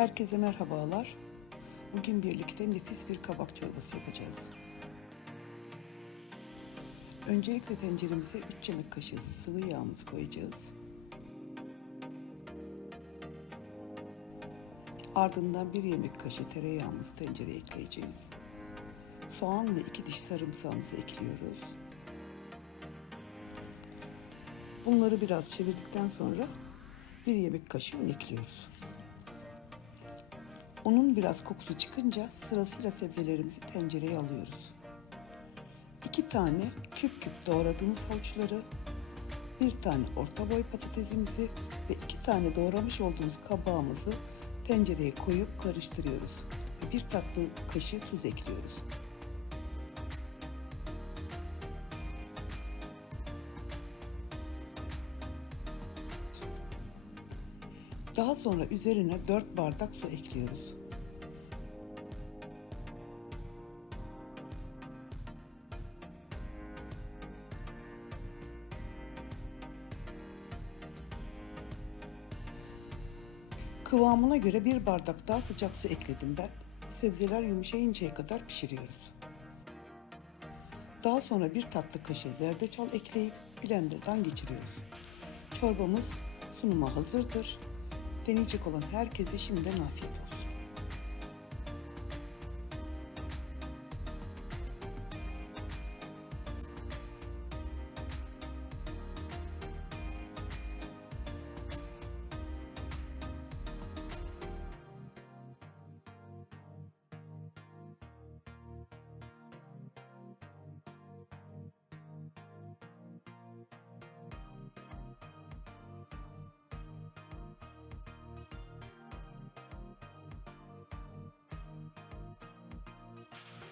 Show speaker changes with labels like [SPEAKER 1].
[SPEAKER 1] Herkese merhabalar. Bugün birlikte nefis bir kabak çorbası yapacağız. Öncelikle tenceremize 3 yemek kaşığı sıvı yağımızı koyacağız. Ardından 1 yemek kaşığı tereyağımızı tencereye ekleyeceğiz. Soğan ve 2 diş sarımsağımızı ekliyoruz. Bunları biraz çevirdikten sonra 1 yemek kaşığı un ekliyoruz. Unun biraz kokusu çıkınca sırasıyla sebzelerimizi tencereye alıyoruz. 2 tane küp küp doğradığımız havuçları, bir tane orta boy patatesimizi ve iki tane doğramış olduğumuz kabağımızı tencereye koyup karıştırıyoruz. Bir tatlı kaşığı tuz ekliyoruz. Daha sonra üzerine 4 bardak su ekliyoruz. Kıvamına göre bir bardak daha sıcak su ekledim ben. Sebzeler yumuşayıncaya kadar pişiriyoruz. Daha sonra bir tatlı kaşığı zerdeçal ekleyip blenderdan geçiriyoruz. Çorbamız sunuma hazırdır. Deneyecek olan herkese şimdiden afiyet olsun.